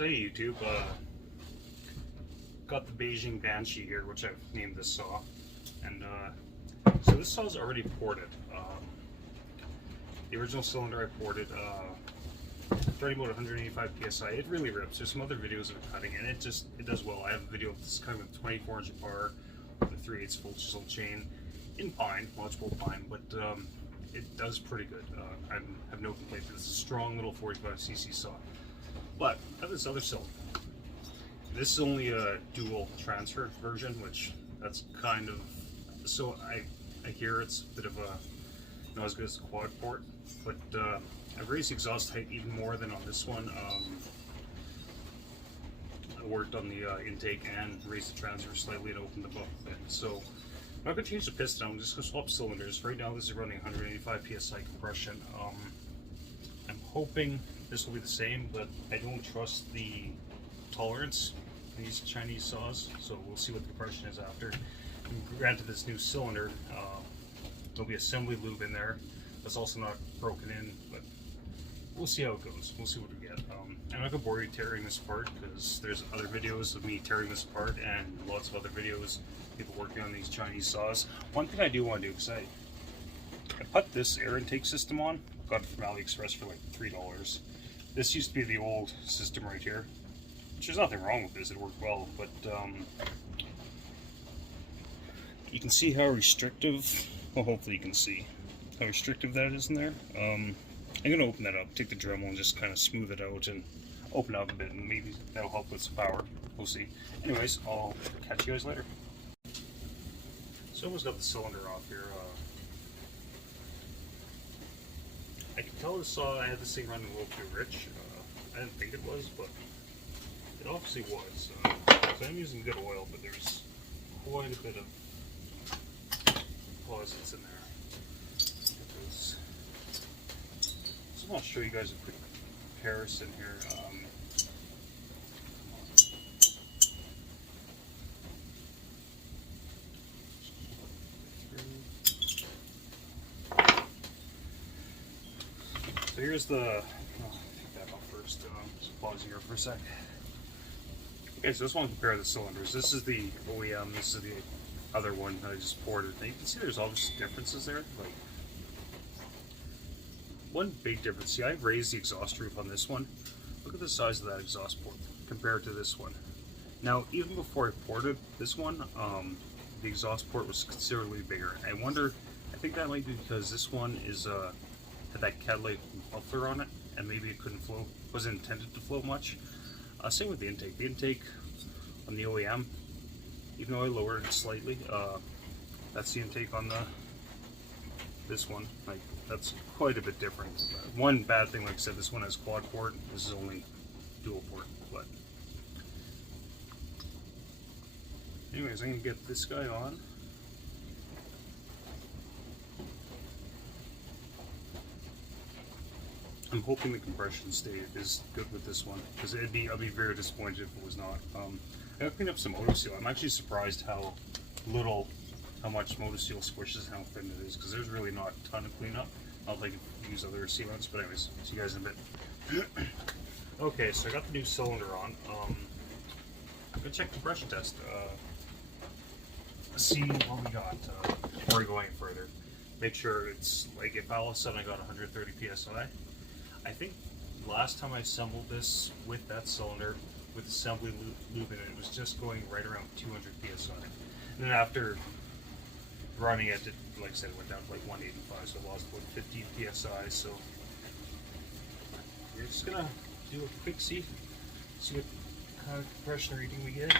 So hey YouTube, got the Beijing Banshee here, which I've named this saw, and so this saw is already ported. The original cylinder I ported, running about 185 psi. It really rips. There's some other videos of it cutting, and it does well. I have a video of this kind of 24-inch bar with a 3/8 full chisel chain in pine, lodgepole pine, but it does pretty good. I have no complaints. It's a strong little 45cc saw. But I have this other cylinder. This is only a dual transfer version, which that's kind of, so I hear it's a bit of a, not as good as the quad port, but I've raised the exhaust height even more than on this one. I worked on the intake and raised the transfer slightly and opened the buff a bit. So I'm not going to change the piston, I'm just going to swap cylinders. Right now this is running 185 psi compression. I'm hoping this will be the same, but I don't trust the tolerance in these Chinese saws, so we'll see what the compression is after. And granted, this new cylinder, there'll be assembly lube in there that's also not broken in, but we'll see how it goes. We'll see what we get. I'm not going to bore you tearing this apart, because there's other videos of me tearing this apart and lots of other videos of people working on these Chinese saws. One thing I do want to do, because I put this air intake system on, got it from AliExpress for like $3. This used to be the old system right here, which there's nothing wrong with this, it worked well, but you can see how restrictive, well, hopefully you can see how restrictive that is in there. I'm going to open that up, take the Dremel and just kind of smooth it out and open up a bit, and maybe that'll help with some power. We'll see. Anyways, I'll catch you guys later. So I almost got the cylinder off here. I can tell the saw I had this thing running a little too rich. I didn't think it was, but it obviously was. So I'm using good oil, but there's quite a bit of posits in there. So I want to show you guys a quick comparison here. So here's the, take that off first, just pause here for a sec. Okay, so I just want to compare the cylinders. This is the OEM, this is the other one that I just ported. Now you can see there's obviously differences there. Like, one big difference, see, I've raised the exhaust roof on this one. Look at the size of that exhaust port compared to this one. Now, even before I ported this one, the exhaust port was considerably bigger. I wonder, I think that might be because this one is had that catalytic muffler on it, and maybe it couldn't flow, wasn't intended to flow much. Same with the intake. The intake on the OEM, even though I lowered it slightly, that's the intake on this one. Like, that's quite a bit different. One bad thing, like I said, this one has quad port. This is only dual port. But anyways, I'm gonna get this guy on. I'm hoping the compression state is good with this one, because I'd be very disappointed if it was not. I gotta clean up some Motoseal. I'm actually surprised how much Motoseal squishes and how thin it is, because there's really not a ton of cleanup. Not like I use other sealants, but anyways, see you guys in a bit. Okay, so I got the new cylinder on. I'm gonna check compression test. See what we got before we go any further. Make sure it's, like, if all of a sudden I got 130 psi. I think last time I assembled this with that cylinder, with assembly lube in it, it was just going right around 200 psi. And then after running it, like I said, it went down to like 185, so I lost about 15 psi. So we're just gonna do a quick see what kind of compression reading we get.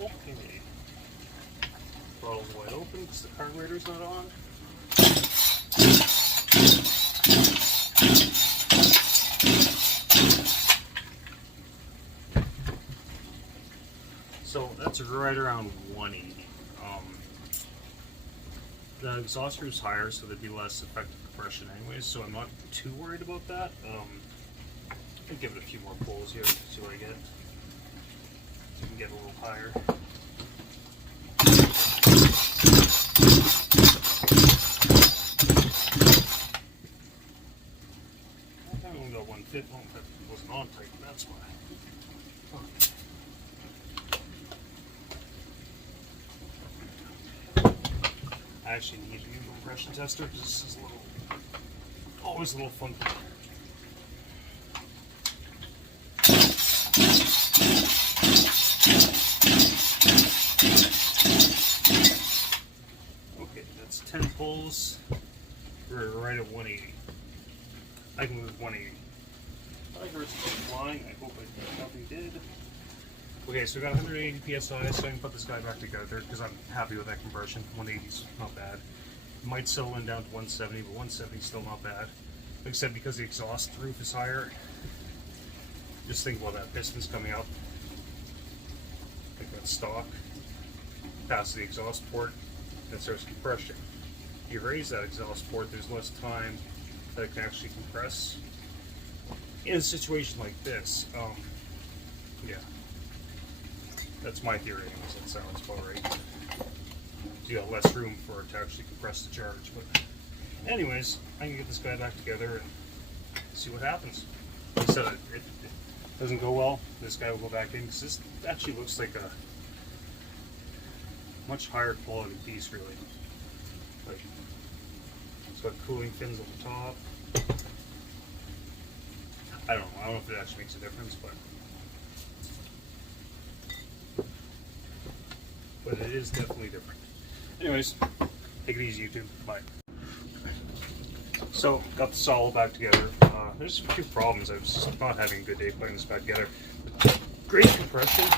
Okay. Throttle's wide open because the carburetor's not on. So that's right around 180. The exhaust roof's higher, so there'd be less effective compression anyways, so I'm not too worried about that. I'll give it a few more pulls here, see what I get. So we can get a little higher. only got one fit. Oh, that wasn't on tight, that's why. I actually need a new compression tester because this is always a little funky. Okay, that's 10 pulls. We're right at 180. I can move 180. I heard something flying. I hope nothing did. Okay, so we got 180 psi, so I can put this guy back together because I'm happy with that conversion. 180's not bad. Might settle in down to 170, but 170 is still not bad. Like I said, because the exhaust roof is higher, just think about that. Piston's coming up. Like that stock. Past the exhaust port, and starts compression. You raise that exhaust port, there's less time that it can actually compress. In a situation like this, yeah. That's my theory, anyways. That sounds about right. You got less room for it to actually compress the charge. But anyways, I can get this guy back together and see what happens. Like I said, it doesn't go well, this guy will go back in, because this actually looks like a much higher quality piece, really. Like, it's got cooling fins on the top. I don't know if it actually makes a difference, but it is definitely different. Anyways, take it easy, YouTube. Bye. So, got the saw back together. There's a few problems. I was just not having a good day putting this back together. Great compression,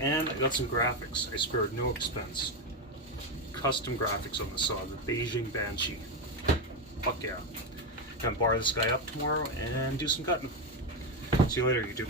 and I got some graphics. I spared no expense. Custom graphics on the saw, the Beijing Banshee. Fuck yeah. Gonna bar this guy up tomorrow and do some cutting. See you later, YouTube.